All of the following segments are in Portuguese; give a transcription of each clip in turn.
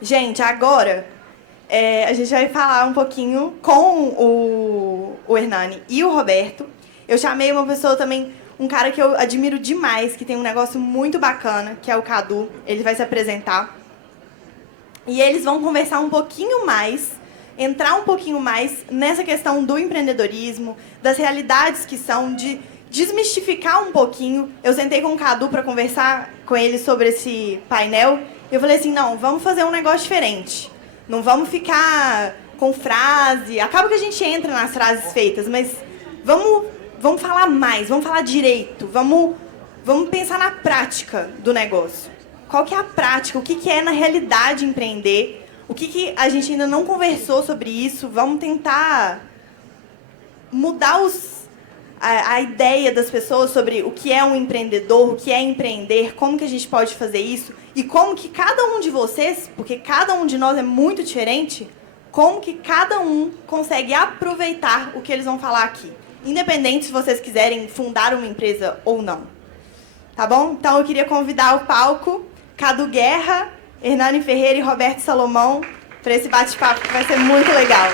Gente, agora a gente vai falar um pouquinho com o Hernani e o Roberto. Eu chamei uma pessoa também, um cara que eu admiro demais, que tem um negócio muito bacana, que é o Cadu. Ele vai se apresentar. E eles vão conversar um pouquinho mais, entrar um pouquinho mais nessa questão do empreendedorismo, das realidades que são, de desmistificar um pouquinho. Eu sentei com o Cadu para conversar com ele sobre esse painel. E eu falei assim, não, vamos fazer um negócio diferente. Não vamos ficar com frase. Acaba que a gente entra nas frases feitas, mas vamos falar mais, vamos falar direito, vamos pensar na prática do negócio. Qual que é a prática? O que é na realidade empreender? O que a gente ainda não conversou sobre isso? Vamos tentar mudar a ideia das pessoas sobre o que é um empreendedor, o que é empreender, como que a gente pode fazer isso e como que cada um de vocês, porque cada um de nós é muito diferente, como que cada um consegue aproveitar o que eles vão falar aqui, independente se vocês quiserem fundar uma empresa ou não. Tá bom? Então eu queria convidar ao palco Cadu Guerra, Hernani Ferreira e Roberto Salomão para esse bate-papo que vai ser muito legal.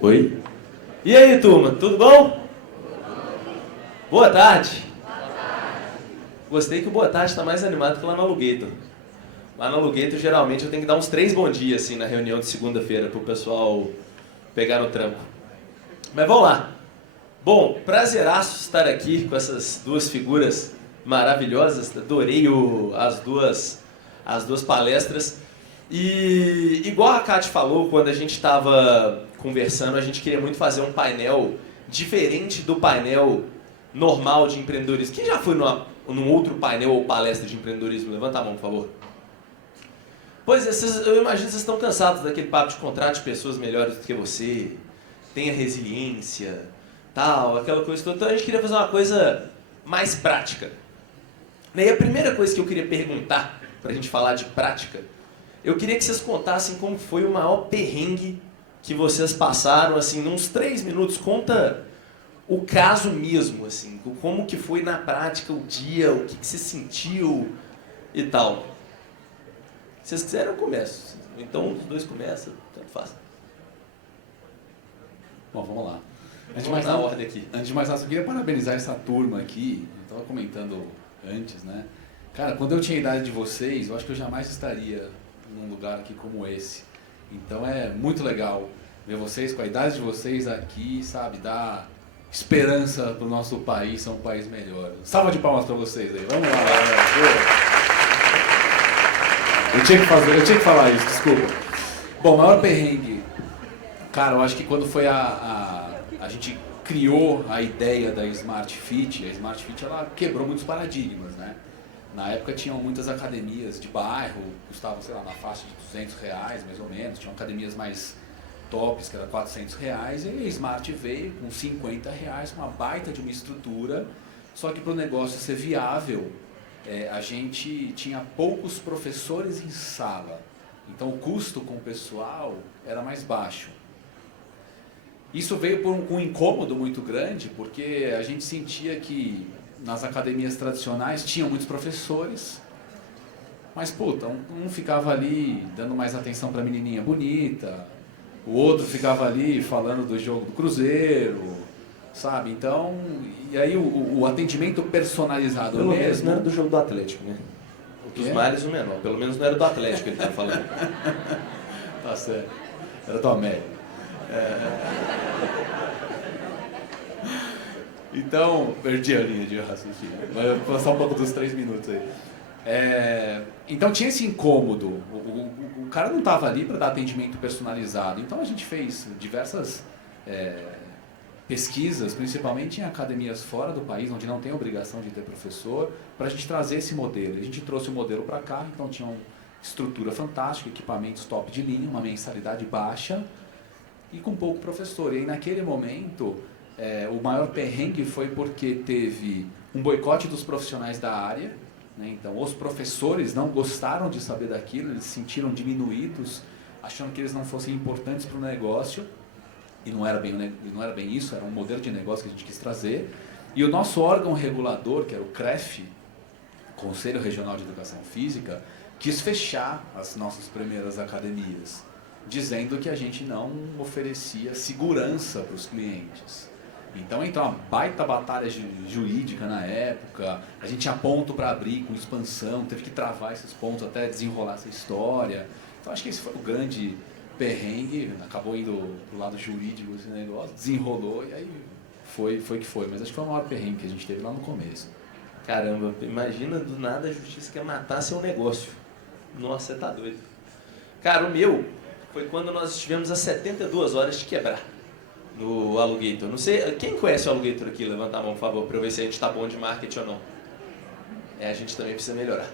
Oi? E aí, turma, tudo bom? Boa tarde. Gostei que o boa tarde está mais animado que lá no Alugator. Lá no Alugator, geralmente, eu tenho que dar uns 3 bom dias assim, na reunião de segunda-feira para o pessoal pegar no trampo. Mas vamos lá. Bom, prazeraço estar aqui com essas duas figuras maravilhosas. Adorei as duas palestras. E igual a Kate falou, quando a gente estava conversando, a gente queria muito fazer um painel diferente do painel normal de empreendedorismo. Quem já foi num outro painel ou palestra de empreendedorismo? Levanta a mão, por favor. Pois é, eu imagino que vocês estão cansados daquele papo de contrato de pessoas melhores do que você, tenha resiliência, tal, aquela coisa toda. Então a gente queria fazer uma coisa mais prática. E a primeira coisa que eu queria perguntar, para a gente falar de prática, eu queria que vocês contassem como foi o maior perrengue que vocês passaram, assim, nos 3 minutos. Conta o caso mesmo, assim, como que foi na prática o dia, o que você sentiu e tal. Se vocês quiserem, eu começo. Então, os dois começam, tanto faz. Bom, vamos lá. Vamos na ordem aqui. Antes de mais nada, eu queria parabenizar essa turma aqui. Eu estava comentando antes, né? Cara, quando eu tinha a idade de vocês, eu acho que eu jamais estaria num lugar aqui como esse. Então é muito legal ver vocês com a idade de vocês aqui, sabe? Dar esperança para o nosso país ser um país melhor. Salva de palmas para vocês aí. Vamos lá. Eu tinha que falar isso, desculpa. Bom, maior perrengue. Cara, eu acho que quando foi a gente criou a ideia da Smart Fit, a Smart Fit ela quebrou muitos paradigmas, né? Na época tinham muitas academias de bairro, custavam, sei lá, na faixa de R$200, mais ou menos. Tinham academias mais tops, que era R$400, e a Smart veio com R$50, uma baita de uma estrutura. Só que para o negócio ser viável, a gente tinha poucos professores em sala. Então o custo com o pessoal era mais baixo. Isso veio com um incômodo muito grande, porque a gente sentia que nas academias tradicionais tinham muitos professores, mas puta, um ficava ali dando mais atenção para a menininha bonita, o outro ficava ali falando do jogo do Cruzeiro, sabe? Então, e aí o atendimento personalizado Pelo mesmo... menos não era do jogo do Atlético, né? Dos males o menor, pelo menos não era do Atlético que ele tá falando. Tá certo, era do América. Então, perdi a linha de raciocínio, mas eu vou passar um pouco dos 3 minutos aí. Então tinha esse incômodo, o cara não estava ali para dar atendimento personalizado, então a gente fez diversas pesquisas, principalmente em academias fora do país, onde não tem obrigação de ter professor, para a gente trazer esse modelo. A gente trouxe o modelo para cá, então tinha uma estrutura fantástica, equipamentos top de linha, uma mensalidade baixa e com pouco professor. E aí naquele momento... o maior perrengue foi porque teve um boicote dos profissionais da área, né? Então os professores não gostaram de saber daquilo, eles se sentiram diminuídos achando que eles não fossem importantes para o negócio, e não era bem isso, era um modelo de negócio que a gente quis trazer. E o nosso órgão regulador, que era o CREF, Conselho Regional de Educação Física, quis fechar as nossas primeiras academias, dizendo que a gente não oferecia segurança para os clientes. Então entrou uma baita batalha jurídica na época, a gente tinha ponto para abrir com expansão, teve que travar esses pontos até desenrolar essa história. Então acho que esse foi o grande perrengue, acabou indo pro lado jurídico esse negócio, desenrolou e aí foi que foi. Mas acho que foi o maior perrengue que a gente teve lá no começo. Caramba, imagina do nada a justiça quer matar seu negócio. Nossa, você tá doido. Cara, o meu foi quando nós estivemos a 72 horas de quebrar no Alugator. Não sei, quem conhece o Alugator aqui? Levanta a mão, por favor, para eu ver se a gente tá bom de marketing ou não. A gente também precisa melhorar.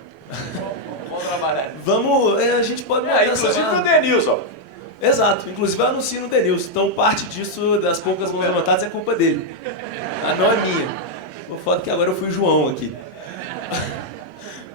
Vamos trabalhar. Vamos, a gente pode mudar essa inclusive no Denilson. Exato, inclusive eu anuncio no Denilson. Então parte disso, das poucas mãos levantadas, é culpa dele. Não é minha. O foda é que agora eu fui o João aqui.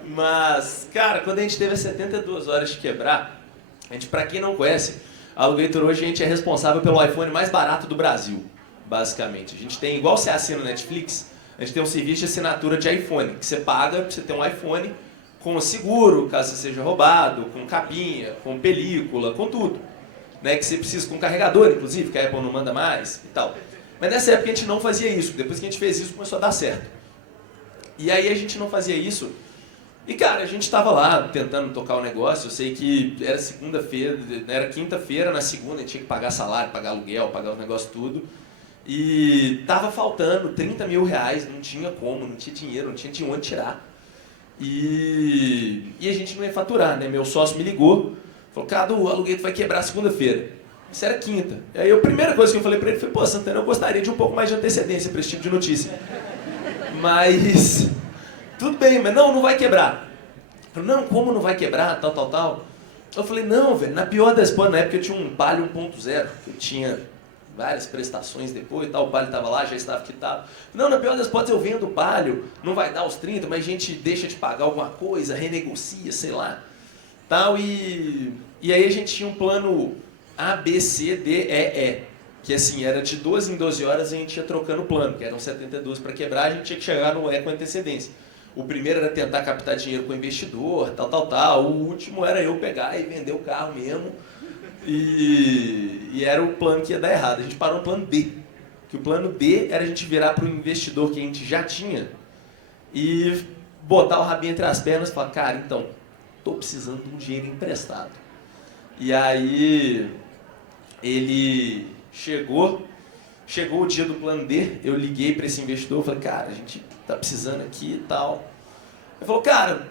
Mas, cara, quando a gente teve as 72 horas de quebrar, a gente, pra quem não conhece, a Alugator hoje a gente é responsável pelo iPhone mais barato do Brasil, basicamente. A gente tem, igual você assina no Netflix, a gente tem um serviço de assinatura de iPhone, que você paga pra você ter um iPhone com seguro, caso você seja roubado, com capinha, com película, com tudo. Né, que você precisa com carregador, inclusive, que a Apple não manda mais e tal. Mas nessa época a gente não fazia isso. Depois que a gente fez isso, começou a dar certo. E aí a gente não fazia isso. E, cara, a gente estava lá tentando tocar o negócio. Eu sei que era segunda-feira, era quinta-feira, na segunda a gente tinha que pagar salário, pagar aluguel, pagar os negócios tudo. E tava faltando 30 mil reais, não tinha como, não tinha dinheiro, não tinha de onde tirar. E a gente não ia faturar, né? Meu sócio me ligou, falou, cara, o Alugator vai quebrar segunda-feira. Isso era quinta. E aí a primeira coisa que eu falei pra ele foi, pô, Santana, eu gostaria de um pouco mais de antecedência pra esse tipo de notícia. Mas, tudo bem, mas não vai quebrar. Ele falou, não, como não vai quebrar, tal. Eu falei, não, velho, na pior das hipóteses, na época eu tinha um Palio 1.0, que eu tinha várias prestações depois e tal, o Palio estava lá, já estava quitado. Não, na pior das hipóteses eu vendo o Palio, não vai dar os 30, mas a gente deixa de pagar alguma coisa, renegocia, sei lá. Tal, e aí a gente tinha um plano A, B, C, D, E, E. Que assim, era de 12 em 12 horas a gente ia trocando o plano, que eram 72 para quebrar, a gente tinha que chegar no E com antecedência. O primeiro era tentar captar dinheiro com o investidor, tal. O último era eu pegar e vender o carro mesmo. E era o plano que ia dar errado. A gente parou no plano B. Que o plano B era a gente virar para o investidor que a gente já tinha e botar o rabinho entre as pernas e falar, cara, então, estou precisando de um dinheiro emprestado. E aí ele chegou o dia do plano D, eu liguei para esse investidor, falei, cara, a gente tá precisando aqui e tal. Ele falou, cara,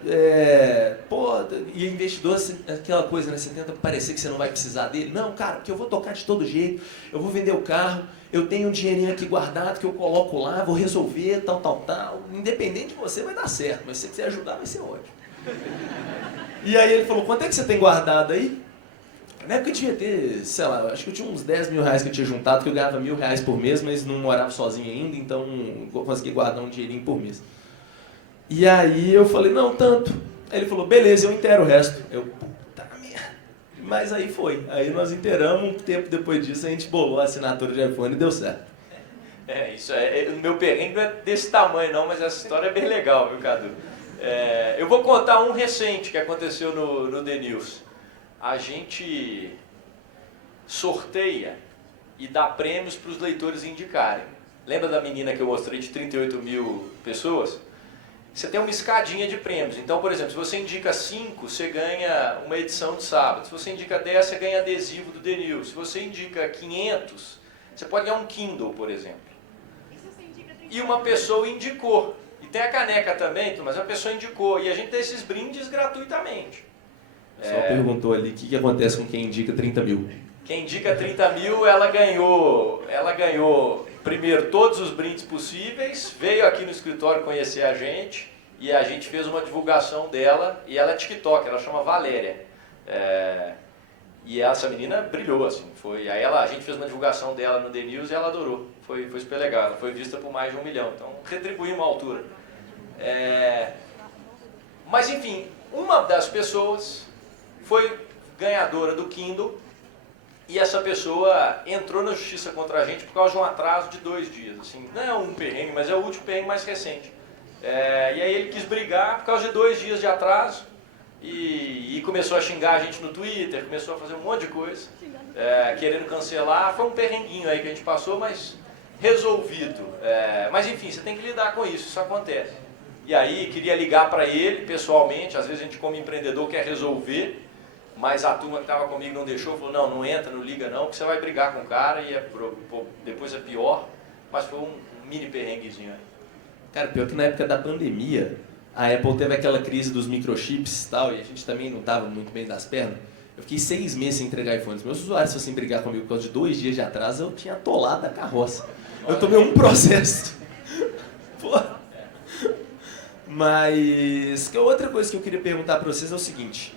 e investidor, aquela coisa, né, você tenta parecer que você não vai precisar dele. Não, cara, porque eu vou tocar de todo jeito, eu vou vender o carro, eu tenho um dinheirinho aqui guardado que eu coloco lá, vou resolver, tal. Independente de você vai dar certo, mas se você quiser ajudar vai ser ótimo. E aí ele falou, quanto é que você tem guardado aí? Na época eu devia ter, sei lá, acho que eu tinha uns 10 mil reais que eu tinha juntado, que eu ganhava R$1.000 por mês, mas não morava sozinho ainda, então eu consegui guardar um dinheirinho por mês. E aí eu falei, não, tanto. Aí ele falou, beleza, eu inteiro o resto. Eu, puta merda. Mas aí foi. Aí nós inteiramos, um tempo depois disso a gente bolou a assinatura de iPhone e deu certo. Isso o meu perrengue não é desse tamanho não, mas essa história é bem legal, viu, Cadu? Eu vou contar um recente que aconteceu no The News. A gente sorteia e dá prêmios para os leitores indicarem. Lembra da menina que eu mostrei de 38 mil pessoas? Você tem uma escadinha de prêmios. Então, por exemplo, se você indica 5, você ganha uma edição de sábado. Se você indica 10, você ganha adesivo do The News. Se você indica 500, você pode ganhar um Kindle, por exemplo. E uma pessoa indicou. E tem a caneca também, mas a pessoa indicou. E a gente tem esses brindes gratuitamente. O pessoal perguntou ali o que acontece com quem indica 30 mil. Quem indica 30 mil, ela ganhou primeiro todos os brindes possíveis, veio aqui no escritório conhecer a gente e a gente fez uma divulgação dela, e ela é TikTok, ela chama Valéria. E essa menina brilhou, assim, aí a gente fez uma divulgação dela no The News e ela adorou, foi super legal, ela foi vista por mais de 1 milhão, então retribuímos a altura. Mas enfim, uma das pessoas ganhadora do Kindle, e essa pessoa entrou na justiça contra a gente por causa de um atraso de 2 dias. Assim, não é um perrengue, mas é o último perrengue mais recente. E aí ele quis brigar por causa de 2 dias de atraso e começou a xingar a gente no Twitter, começou a fazer um monte de coisa, querendo cancelar. Foi um perrenguinho aí que a gente passou, mas resolvido. Mas enfim, você tem que lidar com isso acontece. E aí queria ligar para ele pessoalmente, às vezes a gente como empreendedor quer resolver, mas a turma que estava comigo não deixou, falou, não entra, não liga não, porque você vai brigar com o cara e depois é pior. Mas foi um mini perrenguezinho aí. Cara, pior que na época da pandemia, a Apple teve aquela crise dos microchips e tal, e a gente também não estava muito bem das pernas. Eu fiquei 6 meses sem entregar iPhones. Meus usuários, se fossem brigar comigo por causa de 2 dias de atraso, eu tinha atolado a carroça. Eu tomei um processo. Porra. Mas outra coisa que eu queria perguntar para vocês é o seguinte.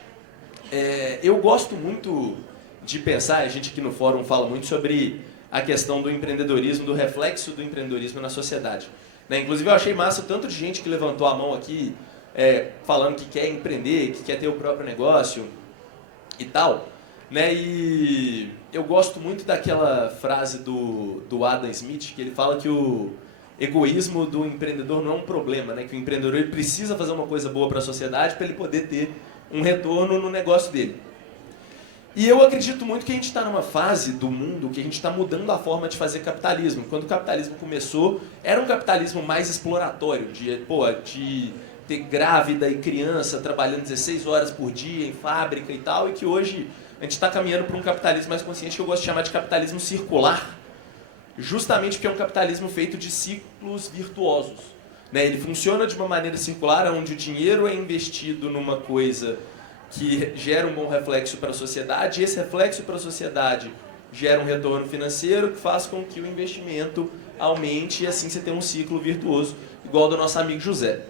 Eu gosto muito de pensar, a gente aqui no fórum fala muito sobre a questão do empreendedorismo, do reflexo do empreendedorismo na sociedade. Né? Inclusive eu achei massa o tanto de gente que levantou a mão aqui, falando que quer empreender, que quer ter o próprio negócio e tal. Né? E eu gosto muito daquela frase do Adam Smith, que ele fala que o egoísmo do empreendedor não é um problema, né? Que o empreendedor ele precisa fazer uma coisa boa para a sociedade para ele poder ter um retorno no negócio dele. E eu acredito muito que a gente está numa fase do mundo que a gente está mudando a forma de fazer capitalismo. Quando o capitalismo começou, era um capitalismo mais exploratório, de ter grávida e criança trabalhando 16 horas por dia em fábrica e tal, e que hoje a gente está caminhando para um capitalismo mais consciente, que eu gosto de chamar de capitalismo circular, justamente porque é um capitalismo feito de ciclos virtuosos. Né? Ele funciona de uma maneira circular, onde o dinheiro é investido numa coisa que gera um bom reflexo para a sociedade, e esse reflexo para a sociedade gera um retorno financeiro que faz com que o investimento aumente, e assim você tem um ciclo virtuoso, igual do nosso amigo José.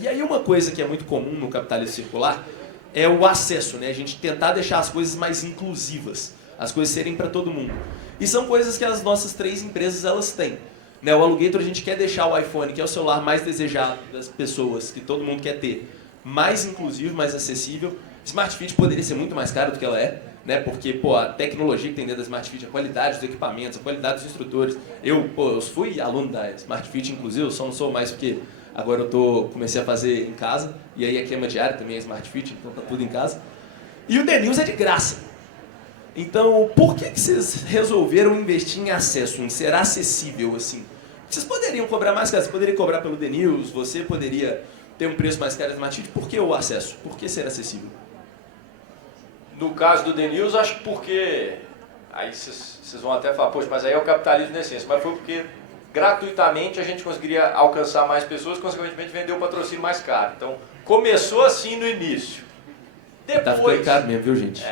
E aí uma coisa que é muito comum no capitalismo circular é o acesso, né? A gente tentar deixar as coisas mais inclusivas, as coisas serem para todo mundo. E são coisas que as nossas 3 empresas elas têm. Né? O Alugator, a gente quer deixar o iPhone, que é o celular mais desejado das pessoas, que todo mundo quer ter, mais inclusivo, mais acessível. Smart Fit poderia ser muito mais caro do que ela é, né? Porque a tecnologia que tem dentro da Smart Fit, a qualidade dos equipamentos, a qualidade dos instrutores. Eu fui aluno da Smart Fit, inclusive, eu só não sou mais porque agora eu comecei a fazer em casa, e aí a queima diária também é Smart Fit, então tá tudo em casa. E o The News é de graça. Então, por que vocês resolveram investir em acesso, em ser acessível assim? Vocês poderiam cobrar mais caro, você poderia cobrar pelo The News, você poderia ter um preço mais caro da Smart Fit. Por que o acesso? Por que ser acessível? No caso do The News, acho que porque... Aí vocês vão até falar, poxa, mas aí é o capitalismo na essência. Mas foi porque gratuitamente a gente conseguiria alcançar mais pessoas, consequentemente vender o patrocínio mais caro. Então, começou assim no início. Depois... Tá ficando caro mesmo, viu, gente?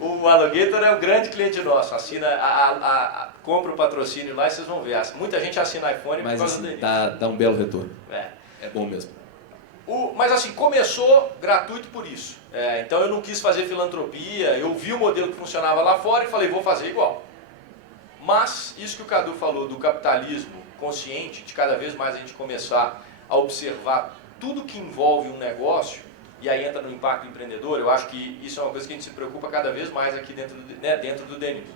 O Alugator é um grande cliente nosso. Assina, compra o patrocínio lá e vocês vão ver. Muita gente assina iPhone por causa dele. Dá um belo retorno. É bom mesmo. Mas assim, começou gratuito por isso. Então eu não quis fazer filantropia, eu vi o modelo que funcionava lá fora e falei, vou fazer igual. Mas isso que o Cadu falou do capitalismo consciente, de cada vez mais a gente começar a observar tudo que envolve um negócio, e aí entra no impacto empreendedor, eu acho que isso é uma coisa que a gente se preocupa cada vez mais aqui dentro do The News.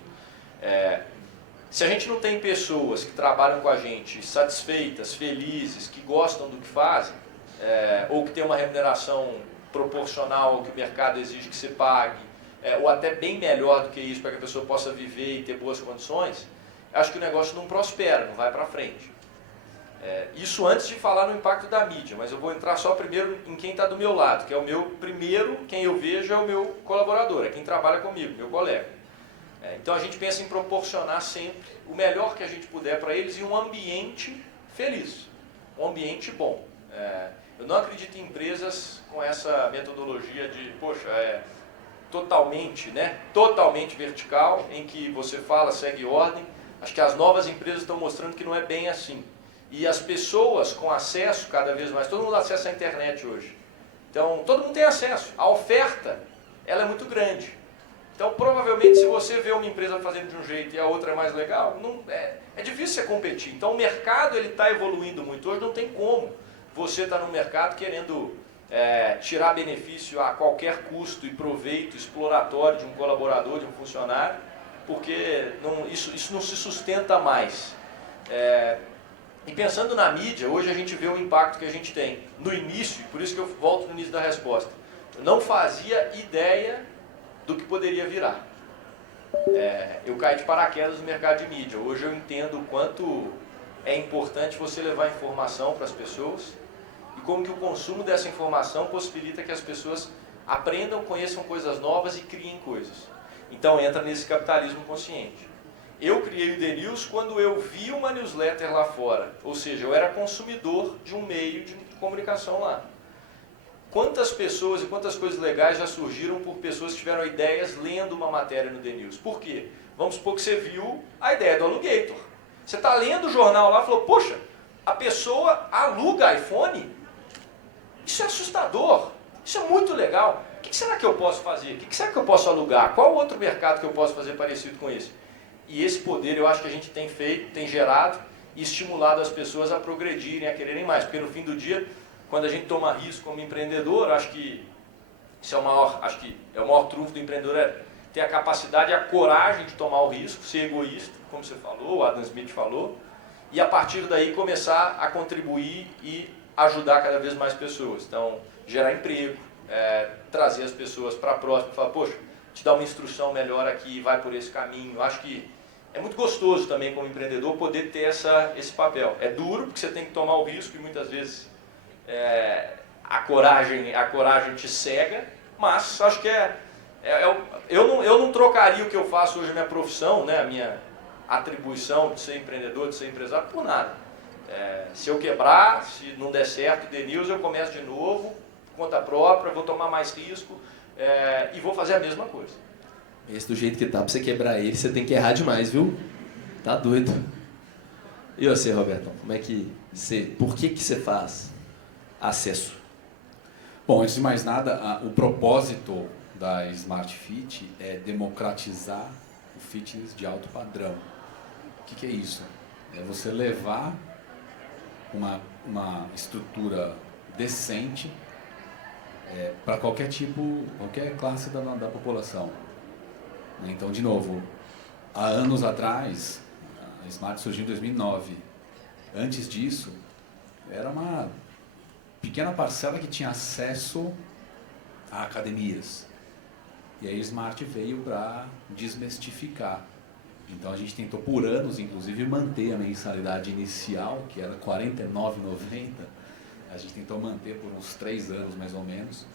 Se a gente não tem pessoas que trabalham com a gente satisfeitas, felizes, que gostam do que fazem, ou que tem uma remuneração proporcional ao que o mercado exige que se pague, ou até bem melhor do que isso para que a pessoa possa viver e ter boas condições, acho que o negócio não prospera, não vai para frente. Isso antes de falar no impacto da mídia, mas eu vou entrar só primeiro em quem está do meu lado, que é o meu primeiro, quem eu vejo é o meu colaborador, é quem trabalha comigo, meu colega. Então a gente pensa em proporcionar sempre o melhor que a gente puder para eles e um ambiente feliz, um ambiente bom. Eu não acredito em empresas com essa metodologia de, totalmente vertical, em que você fala, segue ordem. Acho que as novas empresas estão mostrando que não é bem assim. E as pessoas com acesso cada vez mais, todo mundo acessa a internet hoje. Então, todo mundo tem acesso. A oferta, ela é muito grande. Então, provavelmente, se você vê uma empresa fazendo de um jeito e a outra é mais legal, é difícil você competir. Então, o mercado está evoluindo muito. Hoje não tem como você estar no mercado querendo tirar benefício a qualquer custo e proveito exploratório de um colaborador, de um funcionário, porque isso não se sustenta mais. E pensando na mídia, hoje a gente vê o impacto que a gente tem. No início, por isso que eu volto no início da resposta, eu não fazia ideia do que poderia virar. Eu caí de paraquedas no mercado de mídia. Hoje eu entendo o quanto é importante você levar informação para as pessoas e como que o consumo dessa informação possibilita que as pessoas aprendam, conheçam coisas novas e criem coisas. Então entra nesse capitalismo consciente. Eu criei o The News quando eu vi uma newsletter lá fora, ou seja, eu era consumidor de um meio de comunicação lá. Quantas pessoas e quantas coisas legais já surgiram por pessoas que tiveram ideias lendo uma matéria no The News? Por quê? Vamos supor que você viu a ideia do Alugator. Você está lendo o jornal lá e falou, poxa, a pessoa aluga iPhone? Isso é assustador, isso é muito legal. O que será que eu posso fazer? O que será que eu posso alugar? Qual outro mercado que eu posso fazer parecido com esse? E esse poder eu acho que a gente tem feito, tem gerado e estimulado as pessoas a progredirem, a quererem mais. Porque no fim do dia, quando a gente toma risco como empreendedor, acho que isso é o maior trunfo do empreendedor, é ter a capacidade e a coragem de tomar o risco, ser egoísta, como você falou, o Adam Smith falou, e a partir daí começar a contribuir e ajudar cada vez mais pessoas. Então, gerar emprego, trazer as pessoas para próximo, falar, poxa, te dar uma instrução melhor aqui, vai por esse caminho. Acho que é muito gostoso também como empreendedor poder ter esse papel. É duro porque você tem que tomar o risco e muitas vezes a coragem te cega, mas acho que eu não trocaria o que eu faço hoje, a minha profissão, né, a minha atribuição de ser empreendedor, de ser empresário, por nada. Se eu quebrar, se não der certo, The News, eu começo de novo, por conta própria, vou tomar mais risco e vou fazer a mesma coisa. Esse do jeito que tá, pra você quebrar ele, você tem que errar demais, viu? Tá doido. E você, Roberto? Como é que por que você faz acesso? Bom, antes de mais nada, o propósito da Smart Fit é democratizar o fitness de alto padrão. O que é isso? É você levar uma estrutura decente para qualquer classe da população. Então, de novo, há anos atrás, a Smart surgiu em 2009. Antes disso, era uma pequena parcela que tinha acesso a academias. E aí a Smart veio para desmistificar. Então a gente tentou por anos, inclusive, manter a mensalidade inicial, que era R$ 49,90. A gente tentou manter por uns 3 anos, mais ou menos.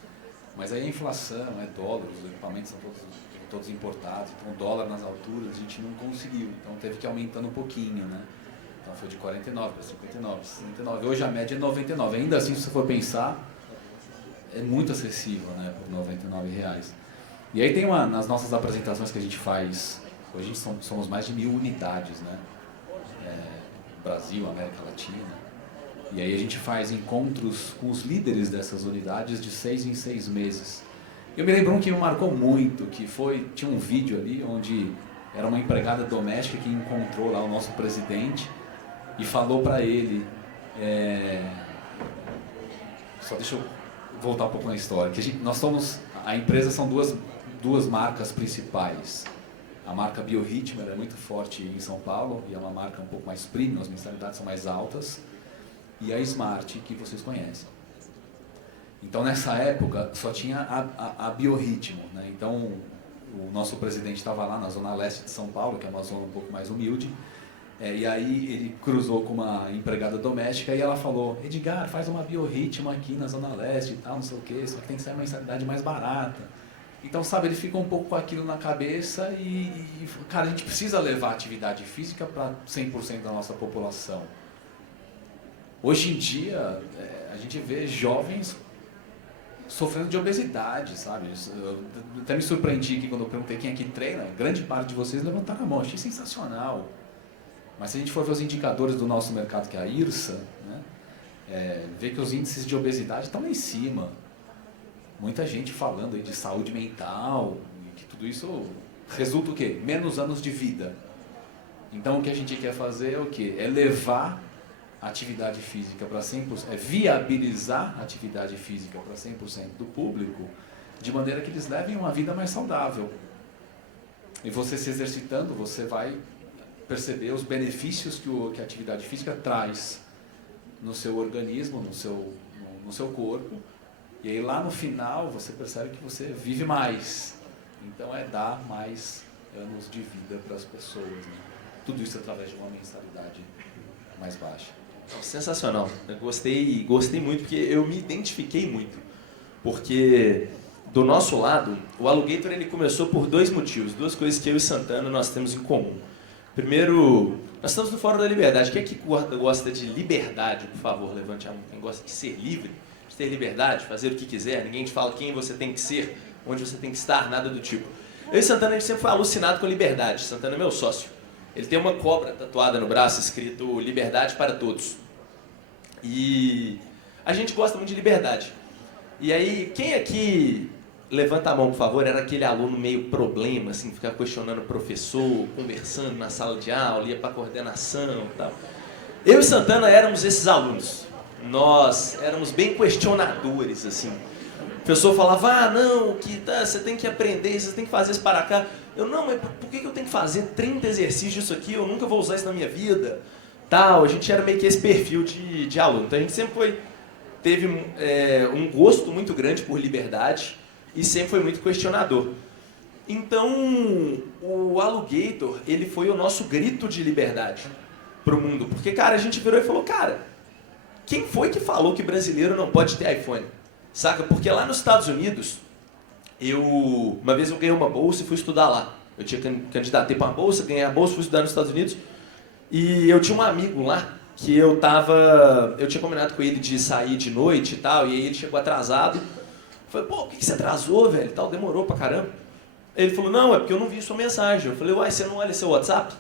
Mas aí a inflação, dólar, os equipamentos são todos importados, então o dólar nas alturas a gente não conseguiu. Então teve que ir aumentando um pouquinho, né? Então foi de 49 para 59, 69. Hoje a média é 99. Ainda assim, se você for pensar, é muito acessível, né? Por R$99. E aí tem nas nossas apresentações que a gente faz, hoje a gente somos mais de 1.000 unidades, né? Brasil, América Latina. E aí a gente faz encontros com os líderes dessas unidades de 6 em 6 meses. Eu me lembro um que me marcou muito, tinha um vídeo ali onde era uma empregada doméstica que encontrou lá o nosso presidente e falou para ele, só deixa eu voltar um pouco na história, que a empresa são duas marcas principais. A marca Biorhythm é muito forte em São Paulo e é uma marca um pouco mais premium, as mensalidades são mais altas. E a Smart, que vocês conhecem. Então, nessa época, só tinha a Biorhythm, né? Então, o nosso presidente estava lá na zona leste de São Paulo, que é uma zona um pouco mais humilde, e aí ele cruzou com uma empregada doméstica e ela falou, Edgar, faz uma Biorhythm aqui na zona leste e tal, não sei o quê, só que tem que ser uma mensalidade mais barata. Então, sabe, ele ficou um pouco com aquilo na cabeça e cara, a gente precisa levar atividade física para 100% da nossa população. Hoje em dia, a gente vê jovens sofrendo de obesidade, sabe? Eu até me surpreendi que quando eu perguntei quem é que treina, grande parte de vocês levantaram a mão, achei sensacional. Mas se a gente for ver os indicadores do nosso mercado, que é a IRSA, né, vê que os índices de obesidade estão lá em cima. Muita gente falando aí de saúde mental, que tudo isso resulta o quê? Menos anos de vida. Então o que a gente quer fazer é o quê? É levar a atividade física para 100%, viabilizar a atividade física para 100% do público, de maneira que eles levem uma vida mais saudável. E você se exercitando, você vai perceber os benefícios que a atividade física traz no seu organismo, no seu corpo. E aí lá no final você percebe que você vive mais. Então é dar mais anos de vida para as pessoas, né? Tudo isso através de uma mensalidade mais baixa. Sensacional. Eu gostei muito, porque eu me identifiquei muito. Porque do nosso lado, o Alugator ele começou por dois motivos, duas coisas que eu e Santana nós temos em comum. Primeiro, nós estamos no Fórum da Liberdade. Quem é que gosta de liberdade, por favor, levante a mão. Quem gosta de ser livre, de ter liberdade, fazer o que quiser, ninguém te fala quem você tem que ser, onde você tem que estar, nada do tipo. Eu e Santana, a gente sempre foi alucinado com liberdade. Santana é meu sócio. Ele tem uma cobra tatuada no braço, escrito Liberdade para Todos. E a gente gosta muito de liberdade. E aí, quem aqui, levanta a mão, por favor, era aquele aluno meio problema, assim, ficava questionando o professor, conversando na sala de aula, ia para coordenação e tal. Eu e Santana éramos esses alunos. Nós éramos bem questionadores, assim. O professor falava, não, você tem que aprender, você tem que fazer isso para cá. Eu, não, mas por que eu tenho que fazer 30 exercícios disso aqui? Eu nunca vou usar isso na minha vida. Tal, a gente era meio que esse perfil de aluno. Então a gente sempre teve um gosto muito grande por liberdade e sempre foi muito questionador. Então o Alugator, ele foi o nosso grito de liberdade pro mundo. Porque, cara, a gente virou e falou, cara, quem foi que falou que brasileiro não pode ter iPhone? Saca? Porque lá nos Estados Unidos, uma vez eu ganhei uma bolsa e fui estudar lá. Eu tinha candidatei para uma bolsa, ganhei a bolsa, fui estudar nos Estados Unidos. E eu tinha um amigo lá, que eu tinha combinado com ele de sair de noite e tal, e aí ele chegou atrasado. Eu falei, pô, por que você atrasou, velho? Tal, demorou pra caramba. Ele falou, não, é porque eu não vi sua mensagem. Eu falei, uai, você não olha seu WhatsApp?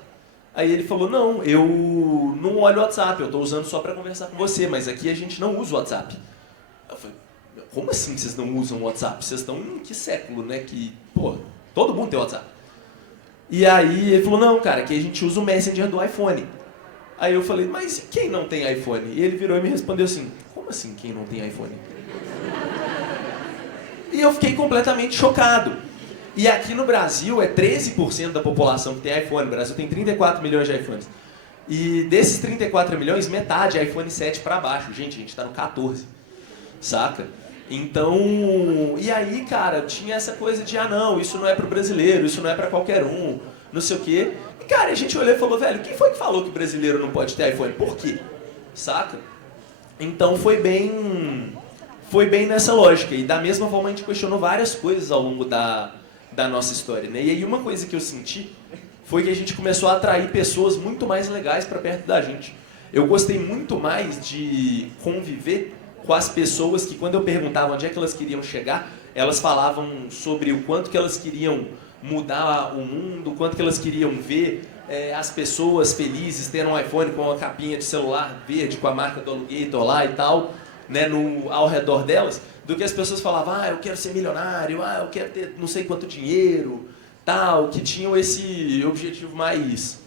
Aí ele falou, não, eu não olho o WhatsApp, eu tô usando só pra conversar com você, mas aqui a gente não usa o WhatsApp. Eu falei, como assim vocês não usam o WhatsApp? Vocês estão em que século, né? Que, pô, todo mundo tem WhatsApp. E aí ele falou, não, cara, aqui a gente usa o Messenger do iPhone. Aí eu falei, mas e quem não tem iPhone? E ele virou e me respondeu assim, como assim quem não tem iPhone? E eu fiquei completamente chocado. E aqui no Brasil é 13% da população que tem iPhone. O Brasil tem 34 milhões de iPhones. E desses 34 milhões, metade é iPhone 7 para baixo. Gente, a gente tá no 14. Saca? Então, e aí, cara, tinha essa coisa de, não, isso não é pro brasileiro, isso não é pra qualquer um, não sei o quê. E, cara, a gente olhou e falou, velho, quem foi que falou que brasileiro não pode ter iPhone? Por quê? Saca? Então foi bem nessa lógica. E da mesma forma a gente questionou várias coisas ao longo da nossa história, né? E aí uma coisa que eu senti foi que a gente começou a atrair pessoas muito mais legais pra perto da gente. Eu gostei muito mais de conviver com as pessoas que, quando eu perguntava onde é que elas queriam chegar, elas falavam sobre o quanto que elas queriam mudar o mundo, o quanto que elas queriam ver as pessoas felizes, tendo um iPhone com uma capinha de celular verde com a marca do Alugator lá e tal, né, ao redor delas, do que as pessoas falavam, eu quero ser milionário, eu quero ter não sei quanto dinheiro, tal, que tinham esse objetivo mais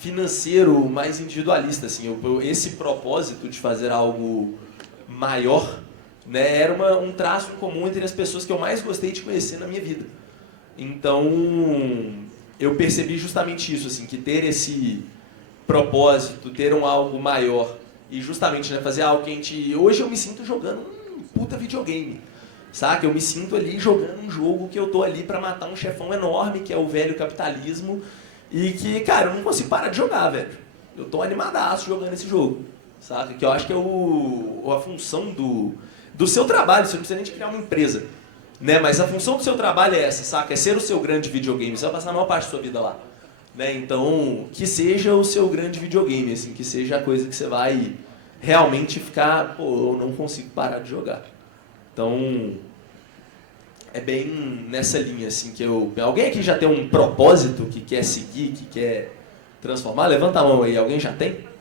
financeiro, mais individualista, assim, esse propósito de fazer algo maior, né, era um traço em comum entre as pessoas que eu mais gostei de conhecer na minha vida. Então, eu percebi justamente isso, assim, que ter esse propósito, ter algo maior e justamente, né, fazer algo que a gente... Hoje eu me sinto jogando um puta videogame, saca? Eu me sinto ali jogando um jogo que eu tô ali pra matar um chefão enorme, que é o velho capitalismo, e que, cara, eu não consigo parar de jogar, velho. Eu tô animadaço jogando esse jogo. Saca? Que eu acho que é a função do seu trabalho, você não precisa nem de criar uma empresa, né? Mas a função do seu trabalho é essa, saca? É ser o seu grande videogame, você vai passar a maior parte da sua vida lá, né? Então, que seja o seu grande videogame, assim, que seja a coisa que você vai realmente ficar, pô, eu não consigo parar de jogar. Então, é bem nessa linha, assim, que alguém aqui já tem um propósito que quer seguir, que quer transformar? Levanta a mão aí, alguém já tem?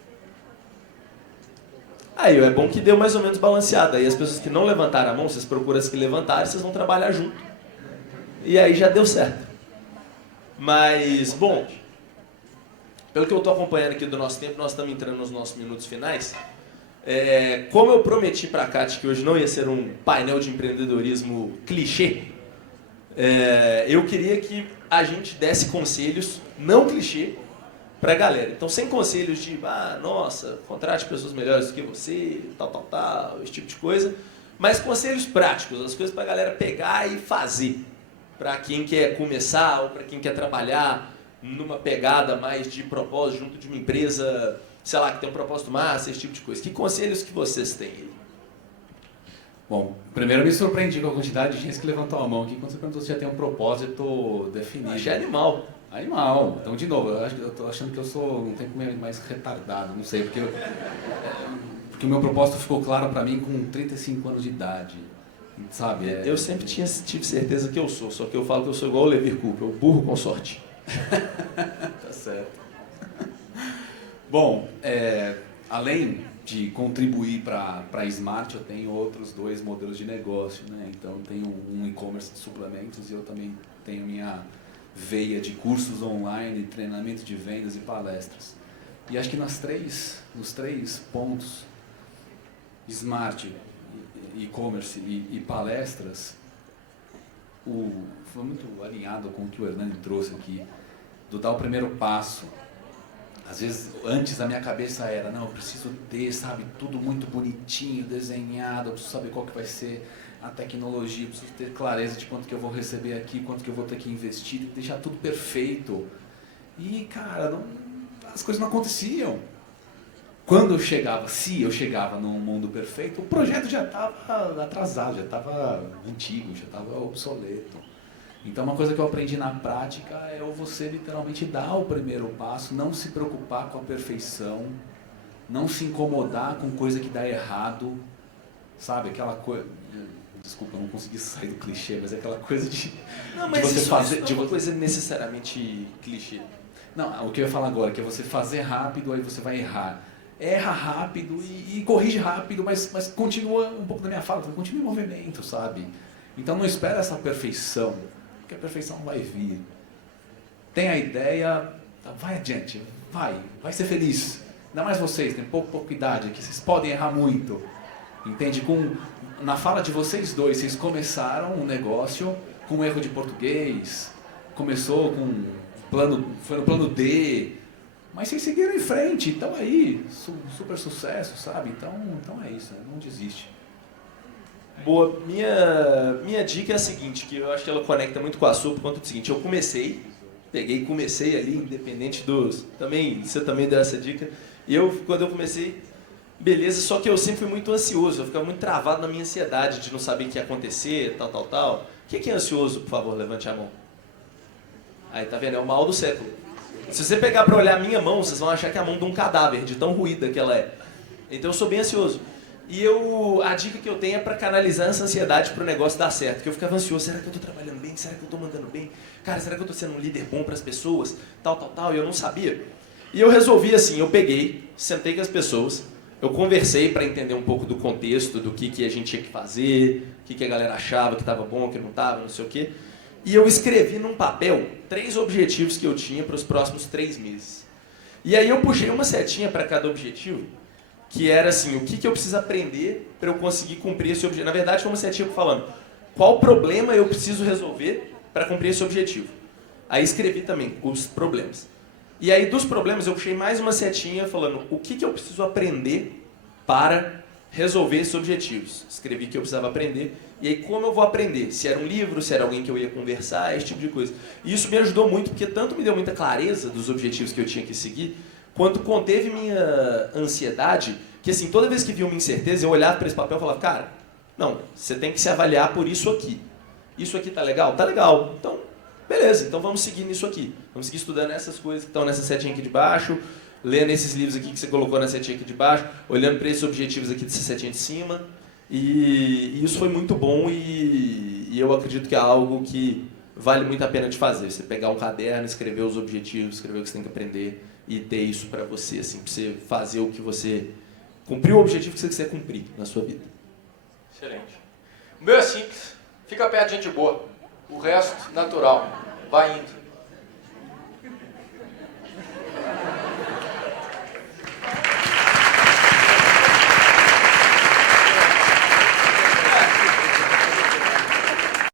Aí, é bom que deu mais ou menos balanceado. Aí as pessoas que não levantaram a mão, vocês procuram as que levantarem, vocês vão trabalhar junto. E aí já deu certo. Mas, bom, pelo que eu estou acompanhando aqui do nosso tempo, nós estamos entrando nos nossos minutos finais. Como eu prometi para a Kátia que hoje não ia ser um painel de empreendedorismo clichê, eu queria que a gente desse conselhos não clichê para a galera. Então, sem conselhos de, nossa, contrate pessoas melhores do que você, tal, esse tipo de coisa, mas conselhos práticos, as coisas para a galera pegar e fazer, para quem quer começar ou para quem quer trabalhar numa pegada mais de propósito junto de uma empresa, sei lá, que tem um propósito massa, esse tipo de coisa. Que conselhos que vocês têm aí? Bom, primeiro eu me surpreendi com a quantidade de gente que levantou a mão aqui quando você perguntou se já tem um propósito definido. Achei animal. Animal. Então, de novo, eu tô achando que eu sou um tempo mais retardado, não sei, porque o meu propósito ficou claro pra mim com 35 anos de idade, sabe? Eu sempre tive certeza que eu sou, só que eu falo que eu sou igual o Levi Cooper, o burro com sorte. Tá certo. Bom, além de contribuir para a Smart, eu tenho outros 2 modelos de negócio, né? Então, eu tenho um e-commerce de suplementos e eu também tenho minha veia de cursos online, treinamento de vendas e palestras. E acho que nos três pontos, Smart, e-commerce e palestras, foi muito alinhado com o que o Hernani trouxe aqui, do dar o primeiro passo. Às vezes, antes a minha cabeça era, não, eu preciso ter, sabe, tudo muito bonitinho, desenhado, eu preciso saber qual que vai ser a tecnologia, eu preciso ter clareza de quanto que eu vou receber aqui, quanto que eu vou ter que investir, deixar tudo perfeito. E, cara, as coisas não aconteciam. Quando eu chegava, se eu chegava num mundo perfeito, o projeto já estava atrasado, já estava antigo, já estava obsoleto. Então, uma coisa que eu aprendi na prática é você literalmente dar o primeiro passo, não se preocupar com a perfeição, não se incomodar com coisa que dá errado, sabe? Aquela coisa... Desculpa, eu não consegui sair do clichê, mas é aquela coisa de... Não, mas de você fazer, não é uma coisa necessariamente clichê. Não, o que eu ia falar agora, que é você fazer rápido, aí você vai errar. Erra rápido e corrige rápido, mas continua um pouco da minha fala, continua em movimento, sabe? Então não espera essa perfeição, porque a perfeição vai vir. Tem a ideia, vai adiante, vai ser feliz. Ainda mais vocês, tem pouca idade aqui, vocês podem errar muito. Entende? Na fala de vocês dois, vocês começaram um negócio com um erro de português, começou foi no plano D, mas vocês seguiram em frente, então aí, super sucesso, sabe? Então é isso, não desiste. Boa, minha dica é a seguinte, que eu acho que ela conecta muito com a sua, por conta do seguinte, eu comecei ali, independente você também deu essa dica, e quando eu comecei, beleza, só que eu sempre fui muito ansioso, eu ficava muito travado na minha ansiedade de não saber o que ia acontecer, tal. Quem é ansioso, por favor, levante a mão. Aí, tá vendo? É o mal do século. Se você pegar pra olhar a minha mão, vocês vão achar que é a mão de um cadáver, de tão ruída que ela é. Então eu sou bem ansioso. E a dica que eu tenho é pra canalizar essa ansiedade pro negócio dar certo. Porque eu ficava ansioso, será que eu tô trabalhando bem? Será que eu tô mandando bem? Cara, será que eu tô sendo um líder bom pras pessoas? Tal, e eu não sabia. E eu resolvi assim, eu peguei, sentei com as pessoas, eu conversei para entender um pouco do contexto, do que a gente tinha que fazer, o que a galera achava que estava bom, que não estava, não sei o quê. E eu escrevi num papel 3 objetivos que eu tinha para os próximos 3 meses. E aí eu puxei uma setinha para cada objetivo, que era assim, o que eu preciso aprender para eu conseguir cumprir esse objetivo. Na verdade, foi uma setinha falando qual problema eu preciso resolver para cumprir esse objetivo. Aí escrevi também os problemas. E aí dos problemas eu puxei mais uma setinha falando o que eu preciso aprender para resolver esses objetivos. Escrevi que eu precisava aprender. E aí como eu vou aprender? Se era um livro, se era alguém que eu ia conversar, esse tipo de coisa. E isso me ajudou muito, porque tanto me deu muita clareza dos objetivos que eu tinha que seguir, quanto conteve minha ansiedade, que assim, toda vez que via uma incerteza, eu olhava para esse papel e falava, cara, não, você tem que se avaliar por isso aqui. Isso aqui tá legal? Tá legal. Então, beleza, então vamos seguir nisso aqui. Vamos seguir estudando essas coisas que estão nessa setinha aqui de baixo, lendo esses livros aqui que você colocou na setinha aqui de baixo, olhando para esses objetivos aqui dessa setinha de cima. E isso foi muito bom e eu acredito que é algo que vale muito a pena de fazer. Você pegar um caderno, escrever os objetivos, escrever o que você tem que aprender e ter isso para você, assim, para você fazer o que você... cumprir o objetivo que você quiser cumprir na sua vida. Excelente. O meu é simples. Fica perto de gente boa. O resto, natural. Vai indo.